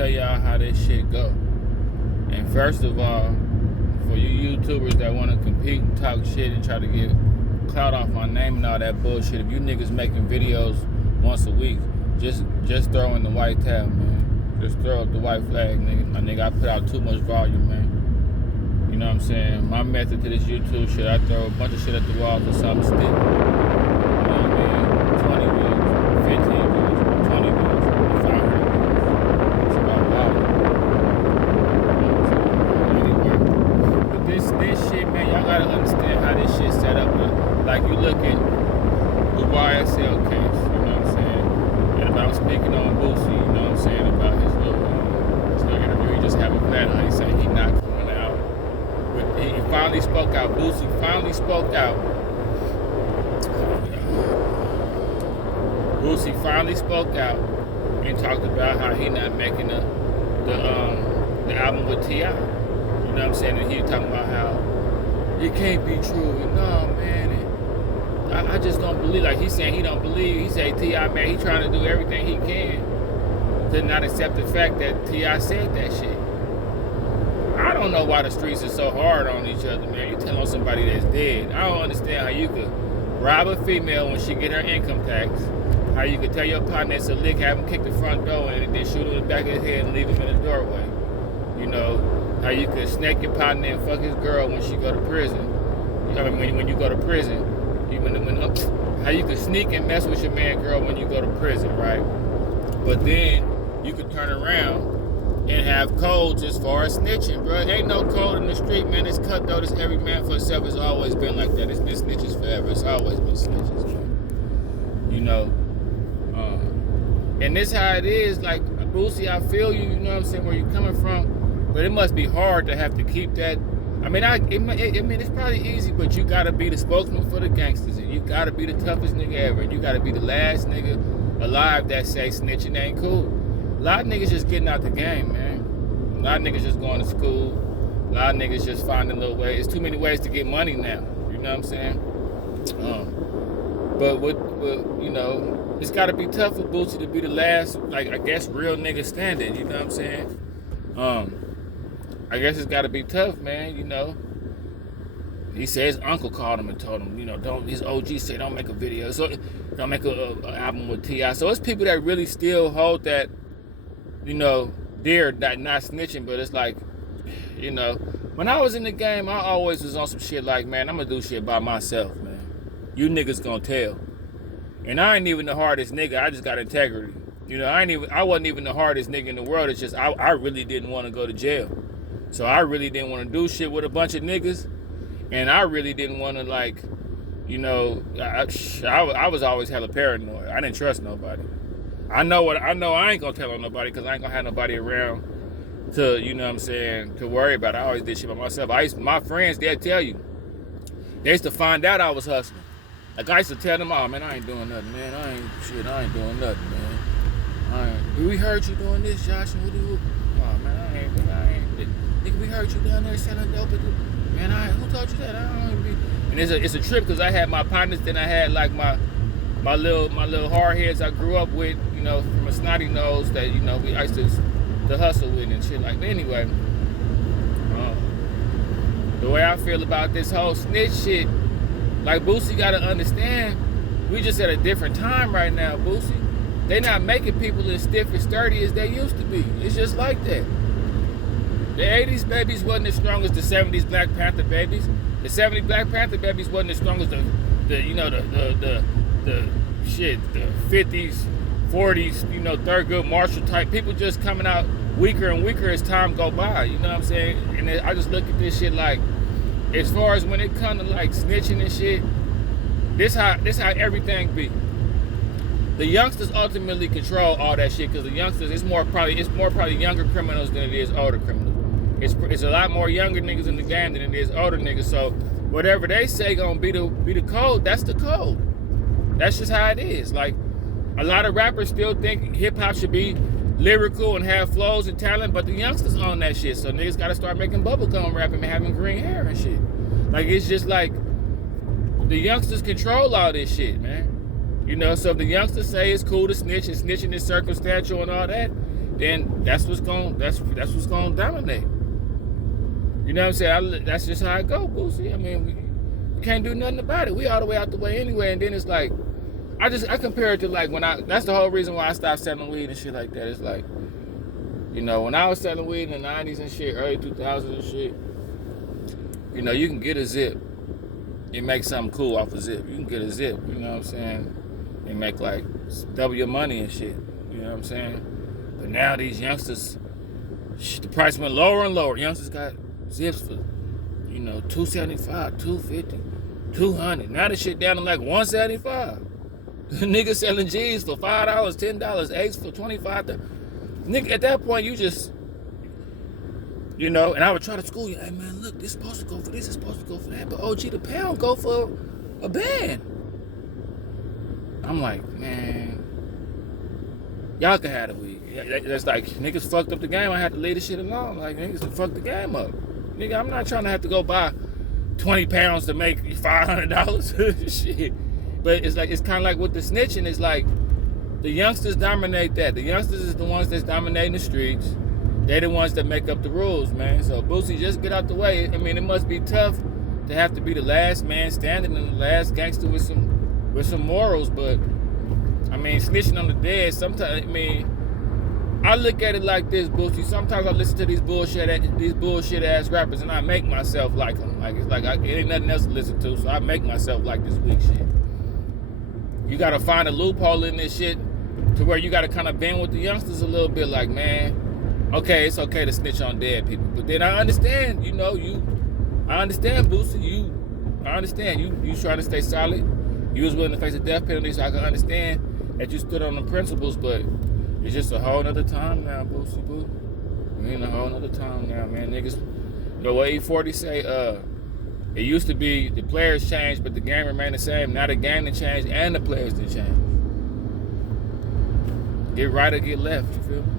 tell y'all how this shit go. And first of all, for you YouTubers that want to compete and talk shit and try to get clout off my name and all that bullshit, if you niggas making videos once a week, just throw in the white towel, man. Just throw up the white flag, nigga. My nigga, I put out too much volume, man. You know what I'm saying? My method to this YouTube shit, I throw a bunch of shit at the wall for something to stick. You know what I mean? 20 views, 15 views, 20 views, 500 views. It's about volume. But this shit, man, y'all gotta understand how this shit set up. Like you look at the YSL case, you know what I'm saying? And about speaking on Boosie, you know what I'm saying, about his little interview he just had with Vlad, how he said he knocked one out. But he finally spoke out. Boosie finally spoke out. Boosie finally spoke out and talked about how he not making the album with T.I. You know what I'm saying? And he talking about how it can't be true. And no, man. And I just don't believe. Like he's saying he don't believe. He say T.I. man, he trying to do everything he can to not accept the fact that T.I. said that shit. I don't know why the streets are so hard on each other, man. You tell on somebody that's dead. I don't understand how you could rob a female when she get her income tax. How you could tell your partner it's a lick, have him kick the front door and then shoot him in the back of his head and leave him in the doorway. You know, how you could snake your partner and fuck his girl when she go to prison. I mean, when you go to prison. How you could sneak and mess with your man girl when you go to prison, right? But then you could turn around and have codes as far as snitching, bro. Ain't no code in the street, man. It's cutthroat. It's every man for himself. It's always been like that. It's been snitches forever. It's always been snitches, man. You know, and this how it is. Like Boosie, I feel you. You know what I'm saying? Where you coming from, but it must be hard to have to keep that. I mean, it's probably easy, but you gotta be the spokesman for the gangsters, and you gotta be the toughest nigga ever, and you gotta be the last nigga alive that say snitching ain't cool. A lot of niggas just getting out the game, man. A lot of niggas just going to school. A lot of niggas just finding little ways. There's too many ways to get money now. You know what I'm saying? But you know, it's gotta be tough for Boosie to be the last, like I guess, real nigga standing. You know what I'm saying? I guess it's got to be tough, man, you know. He said his uncle called him and told him, you know, his OG said don't make a video, so don't make an album with T.I. So it's people that really still hold that, you know, dear, not snitching, but it's like, you know, when I was in the game, I always was on some shit like, man, I'm going to do shit by myself, man. You niggas going to tell. And I ain't even the hardest nigga, I just got integrity. You know, I wasn't even the hardest nigga in the world, it's just I really didn't want to go to jail. So I really didn't want to do shit with a bunch of niggas, and I really didn't want to, like, you know, I was always hella paranoid. I didn't trust nobody. I know I ain't gonna tell on nobody because I ain't gonna have nobody around to, you know what I'm saying, to worry about. I always did shit by myself. My friends, they'd tell you. They used to find out I was hustling. Like I used to tell them, oh man, I ain't doing nothing, man. I ain't doing nothing, man. We heard you doing this, Josh, and oh man, I ain't. Nigga, we heard you down there selling dope. Man, who told you that? I don't even be. And it's a trip because I had my partners, then I had like my little hard heads I grew up with, you know, from a snotty nose that, you know, I used to hustle with and shit like that. Anyway, the way I feel about this whole snitch shit, like Boosie gotta understand, we just at a different time right now, Boosie. They not making people as stiff and sturdy as they used to be. It's just like that. The 80s babies wasn't as strong as the 70s Black Panther babies. The 70s Black Panther babies wasn't as strong as the 50s, 40s, you know, Thurgood Marshall type. People just coming out weaker and weaker as time go by, you know what I'm saying? And I just look at this shit like, as far as when it comes to like snitching and shit, this how everything be. The youngsters ultimately control all that shit because the youngsters, it's more probably younger criminals than it is older criminals. It's a lot more younger niggas in the game than it is older niggas. So whatever they say gonna be the code, that's the code. That's just how it is. Like a lot of rappers still think hip hop should be lyrical and have flows and talent, but the youngsters own that shit. So niggas gotta start making bubblegum rapping and having green hair and shit. Like it's just like the youngsters control all this shit, man. You know, so if the youngsters say it's cool to snitch and snitching is circumstantial and all that, then that's what's gonna dominate. You know what I'm saying? That's just how it go, Boosie. I mean, we can't do nothing about it. We all the way out the way anyway. And then it's like, I compare it to like that's the whole reason why I stopped selling weed and shit like that. It's like, you know, when I was selling weed in the 90s and shit, early 2000s and shit, you know, you can get a zip and make something cool off a zip. You can get a zip, you know what I'm saying, and make like double your money and shit. You know what I'm saying? But now these youngsters, the price went lower and lower. Youngsters got zips for, you know, $275, $250, $200. Now the shit down to like $175. Niggas selling G's for $5, $10, 8s for $25. Nigga, at that point, you just, you know, and I would try to school you. Hey, man, look, this is supposed to go for this, it's supposed to go for that. But OG, the pound go for a band. I'm like, man, y'all can have the weed. That's like, niggas fucked up the game. I had to lay this shit alone. Like, niggas fucked the game up. Nigga, I'm not trying to have to go buy 20 pounds to make $500. Shit. But it's like, it's kind of like with the snitching. It's like the youngsters dominate that. The youngsters is the ones that's dominating the streets. They the ones that make up the rules, man. So Boosie, just get out the way. I mean, it must be tough to have to be the last man standing and the last gangster with some morals. But I mean, snitching on the dead. Sometimes, I mean, I look at it like this, Boosie. Sometimes I listen to these bullshit ass rappers, and I make myself like them. Like, it's like it ain't nothing else to listen to, so I make myself like this weak shit. You gotta find a loophole in this shit to where you gotta kind of bend with the youngsters a little bit. Like, man, okay, it's okay to snitch on dead people, but then I understand, you know, I understand, Boosie. I understand you trying to stay solid. You was willing to face a death penalty, so I can understand that you stood on the principles, but it's just a whole nother time now, Boosie boo. We in a whole nother time now, man. Niggas, you know what E40 say, it used to be the players changed, but the game remained the same. Now the game done changed and the players done changed. Get right or get left, you feel me?